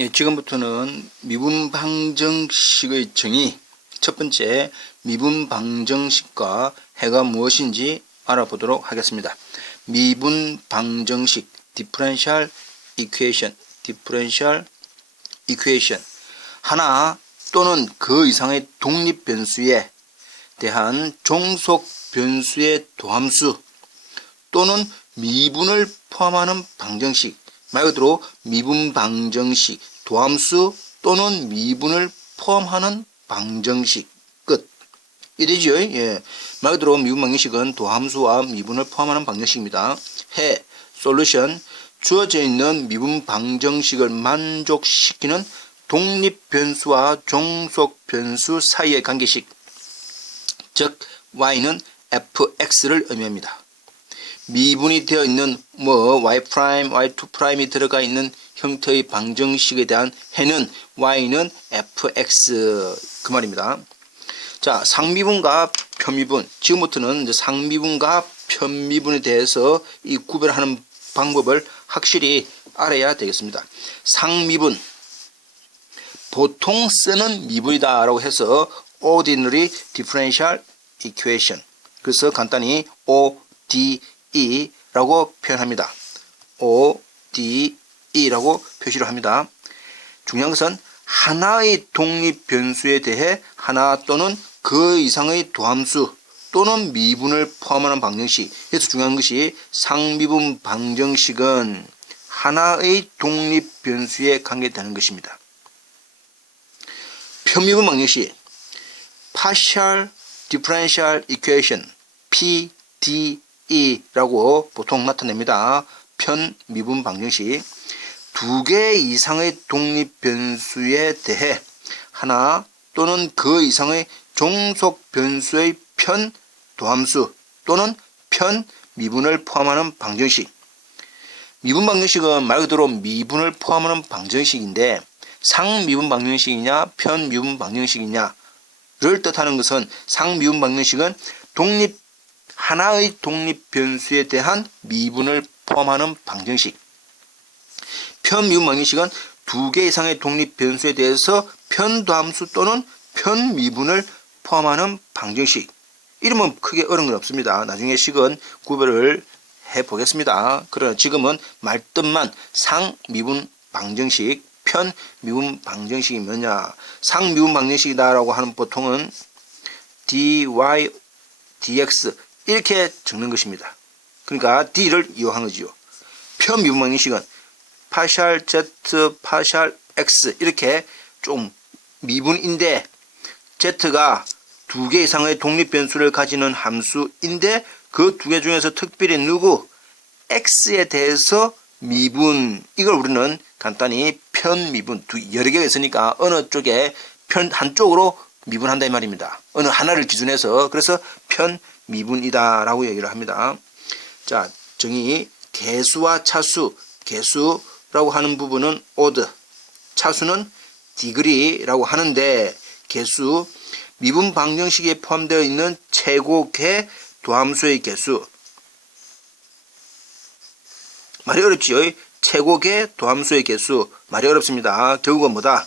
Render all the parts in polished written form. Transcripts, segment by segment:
예, 지금부터는 미분방정식의 정의, 첫 번째 미분방정식과 해가 무엇인지 알아보도록 하겠습니다. 미분방정식 differential equation 하나 또는 그 이상의 독립변수에 대한 종속변수의 도함수 또는 미분을 포함하는 방정식, 말 그대로 미분방정식, 도함수 또는 미분을 포함하는 방정식 끝. 이되죠. 예. 말 그대로 미분방정식은 도함수와 미분을 포함하는 방정식입니다. 해, 솔루션, 주어져 있는 미분방정식을 만족시키는 독립변수와 종속변수 사이의 관계식, 즉 y는 fx를 의미합니다. 미분이 되어 있는 y', y2'이 들어가 있는 형태의 방정식에 대한 해는 y는 fx 그 말입니다. 자, 상미분과 편미분. 지금부터는 이제 상미분과 편미분에 대해서 이 구별하는 방법을 확실히 알아야 되겠습니다. 상미분, 보통 쓰는 미분이다 라고 해서 ordinary differential equation, 그래서 간단히 ODE라고 표현합니다. ODE라고 표시를 합니다. 중요한 것은 하나의 독립 변수에 대해 하나 또는 그 이상의 도함수 또는 미분을 포함하는 방정식. 그래서 중요한 것이 상미분 방정식은 하나의 독립 변수에 관계되는 것입니다. 편미분 방정식, partial differential equation, PDE라고 보통 나타냅니다. 편미분 방정식. 두 개 이상의 독립 변수에 대해 하나 또는 그 이상의 종속 변수의 편 도함수 또는 편 미분을 포함하는 방정식. 미분 방정식은 말 그대로 미분을 포함하는 방정식인데 상미분 방정식이냐 편미분 방정식이냐를 뜻하는 것은 상미분 방정식은 하나의 독립 변수에 대한 미분을 포함하는 방정식. 편미분 방정식은 두 개 이상의 독립 변수에 대해서 편도함수 또는 편미분을 포함하는 방정식. 이름은 크게 어려운 건 없습니다. 나중에 식은 구별을 해보겠습니다. 그러나 지금은 말뜻만 상미분 방정식, 편미분 방정식이 뭐냐. 상미분 방정식이다 라고 하는 보통은 dy, dx 이렇게 적는 것입니다. 그러니까 d를 이용한 거지요. 편미분 방정식은 파샬 z, 파샬 x 이렇게 좀 미분인데 z가 두 개 이상의 독립 변수를 가지는 함수인데 그 두 개 중에서 특별히 누구? x에 대해서 미분, 이걸 우리는 간단히 편미분, 여러 개가 있으니까 어느 쪽에 한쪽으로 미분한다 이 말입니다. 어느 하나를 기준해서. 그래서 편미분이다 라고 얘기를 합니다. 자, 정의, 개수와 차수, 개수라고 하는 부분은 odd, 차수는 degree라고 하는데 개수, 미분 방정식에 포함되어 있는 최고계 도함수의 개수. 말이 어렵지요. 최고계 도함수의 개수. 말이 어렵습니다. 결국은 뭐다?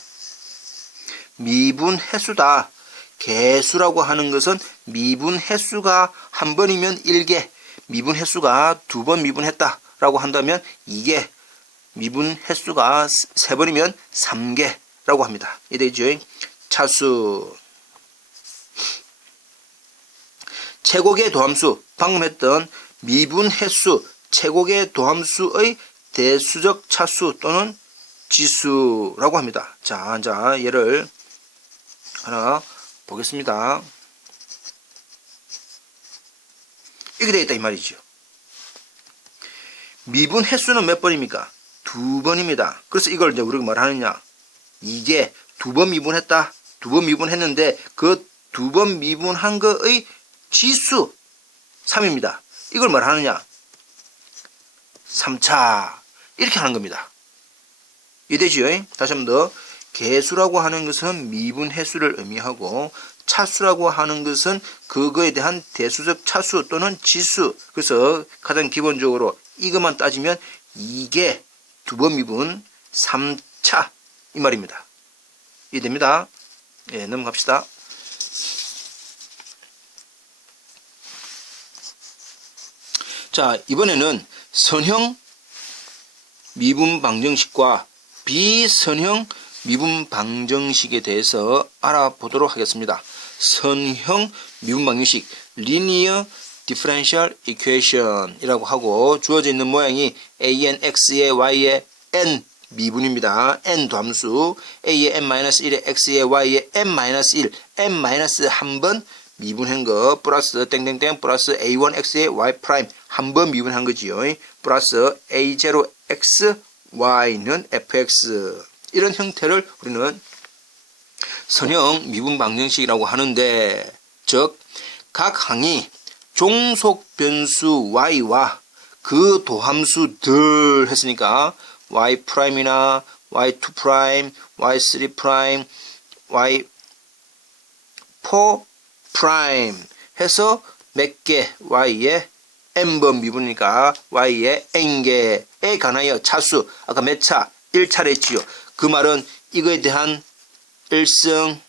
미분 횟수다. 개수라고 하는 것은 미분 횟수가 한 번이면 1개, 미분 횟수가 두 번 미분했다 라고 한다면 2개, 미분 횟수가 3번이면 3개라고 합니다. 이되죠. 차수. 최고계 도함수, 방금 했던 미분 횟수, 최고계 도함수의 대수적 차수 또는 지수라고 합니다. 자, 예를 하나 보겠습니다. 이렇게 되어 있다 이 말이죠. 미분 횟수는 몇 번입니까? 2번입니다. 그래서 이걸 이제 우리가 말하느냐? 이게 2번 미분했다. 2번 미분했는데 그 2번 미분한 거의 지수 3입니다. 이걸 말하느냐? 3차. 이렇게 하는 겁니다. 이해되지요? 다시 한 번 더. 개수라고 하는 것은 미분 횟수를 의미하고 차수라고 하는 것은 그거에 대한 대수적 차수 또는 지수. 그래서 가장 기본적으로 이것만 따지면 이게 2번 미분 3차 이 말입니다. 이해됩니다? 예, 넘어갑시다. 자, 이번에는 선형 미분 방정식과 비선형 미분 방정식에 대해서 알아보도록 하겠습니다. 선형 미분 방정식 linear differential equation 이라고 하고 주어져 있는 모양이 a'n x에 y에 n 미분입니다. n 도함수 a에 n-1에 x에 y에 n-1 n-1번 미분한 거 플러스 땡땡땡 플러스 a1 x에 y 프라임 한 번 미분한 거지요. 플러스 a0 x y는 fx 이런 형태를 우리는 선형 미분 방정식이라고 하는데, 즉 각 항이 종속 변수 y와 그 도함수들 했으니까 y 프라임이나 y2 프라임, y3 프라임, y4 프라임 해서 몇 개 y에 n번 미분이니까 y에 n개에 관하여 차수, 아까 몇 차? 1차를 했지요. 그 말은 이거에 대한 1승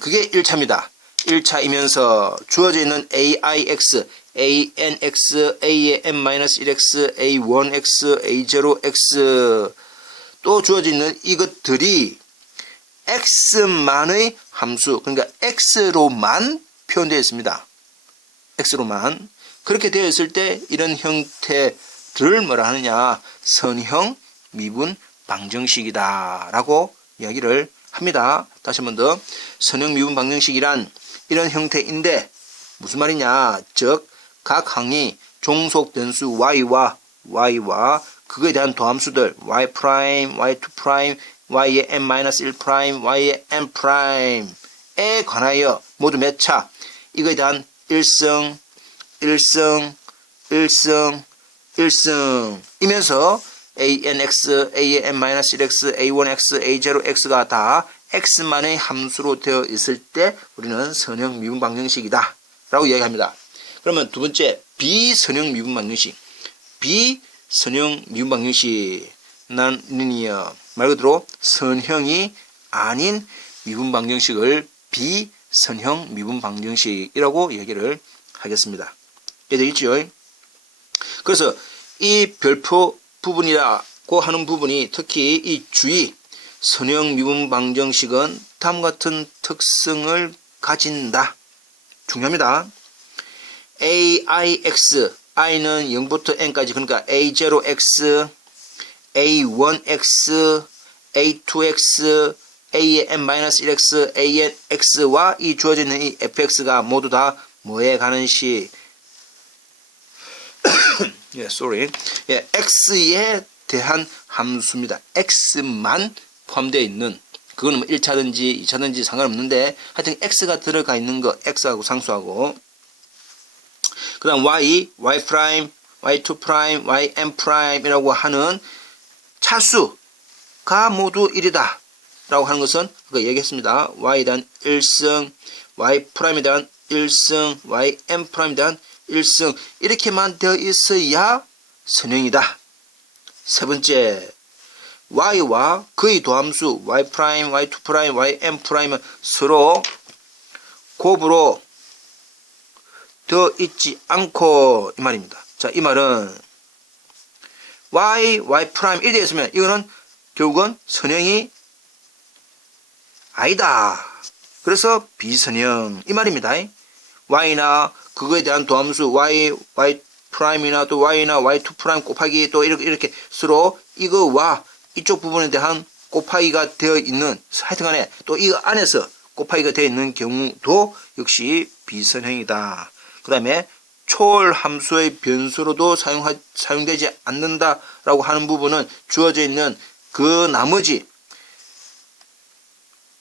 그게 1차입니다. 1차이면서 주어져 있는 aix, anx, a의 n-1x, a1x, a0x 또 주어져 있는 이것들이 x만의 함수, 그러니까 x로만 표현되어 있습니다. x로만. 그렇게 되어 있을 때 이런 형태를 뭐라 하느냐, 선형 미분 방정식이다 라고 이야기를 합니다. 다시 한 번 더, 선형 미분 방정식이란 이런 형태인데 무슨 말이냐, 즉 각 항이 종속 변수 y와 그거에 대한 도함수들 y 프라임, y2 프라임, y의 n-1 프라임, y의 n 프라임에 관하여 모두 몇 차? 이거에 대한 1승 이면서 anx, a의 n-1x, a1x, a0x가 다 x만의 함수로 되어 있을 때 우리는 선형 미분 방정식이다 라고 이야기합니다. 그러면 두 번째, 비선형 미분 방정식. 비선형 미분 방정식 난 리니어, 말 그대로 선형이 아닌 미분 방정식을 비선형 미분 방정식이라고 얘기를 하겠습니다. 이해되겠죠? 그래서 이 별표 부분이라고 하는 부분이 특히 이 주의 선형 미분 방정식은 다음과 같은 특성을 가진다. 중요합니다. aix, i는 0부터 n까지, 그러니까 a0x, a1x, a2x, a의 n-1x, a의 x와 이 주어져 있는 이 fx가 모두 다 뭐에 가는 시? x에 대한 함수입니다. x만 포함되어 있는, 그거는 뭐 1차든지 2차든지 상관없는데 하여튼 x가 들어가 있는 거, x하고 상수하고, 그 다음 y 프라임, y2 프라임, yn 프라임이라고 하는 차수가 모두 1이다 라고 하는 것은 아까 얘기했습니다. y에 대한 1승, y 프라임에 대한 1승, yn 프라임에 대한 1승 이렇게만 되어 있어야 선형이다. 세 번째, y와 그의 도함수 y 프라임, y2 프라임, yn 프라임은 서로 곱으로 되어 있지 않고 이 말입니다. 자, 이 말은 y 프라임 1이 있으면 이거는 결국은 선형이 아니다. 그래서 비선형 이 말입니다. y나 그거에 대한 도함수 y 프라임이나 또 y나 y2 프라임 곱하기 또 이렇게 서로 이거와 이쪽 부분에 대한 곱하기가 되어 있는, 하여튼간에 또 이 안에서 곱하기가 되어 있는 경우도 역시 비선형이다. 그 다음에 초월 함수의 변수로도 사용되지 않는다라고 하는 부분은 주어져 있는 그 나머지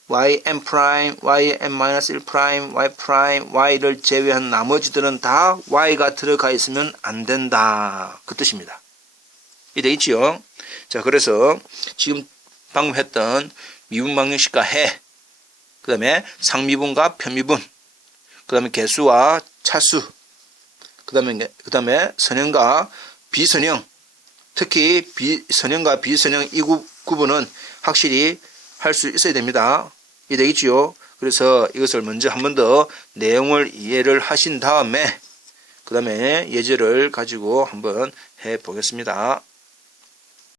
yn 프라임, yn-1 프라임, y 프라임, y를 제외한 나머지들은 다 y가 들어가 있으면 안 된다. 그 뜻입니다. 이해되겠지요? 자, 그래서 지금 방금 했던 미분 방정식과 해, 그 다음에 상미분과 편미분, 그 다음에 개수와 차수, 그 다음에 선형과 비선형, 특히 선형과 비선형 이 구분은 확실히 할 수 있어야 됩니다. 이해되겠지요? 그래서 이것을 먼저 한 번 더 내용을 이해를 하신 다음에 그 다음에 예제를 가지고 한번 해 보겠습니다.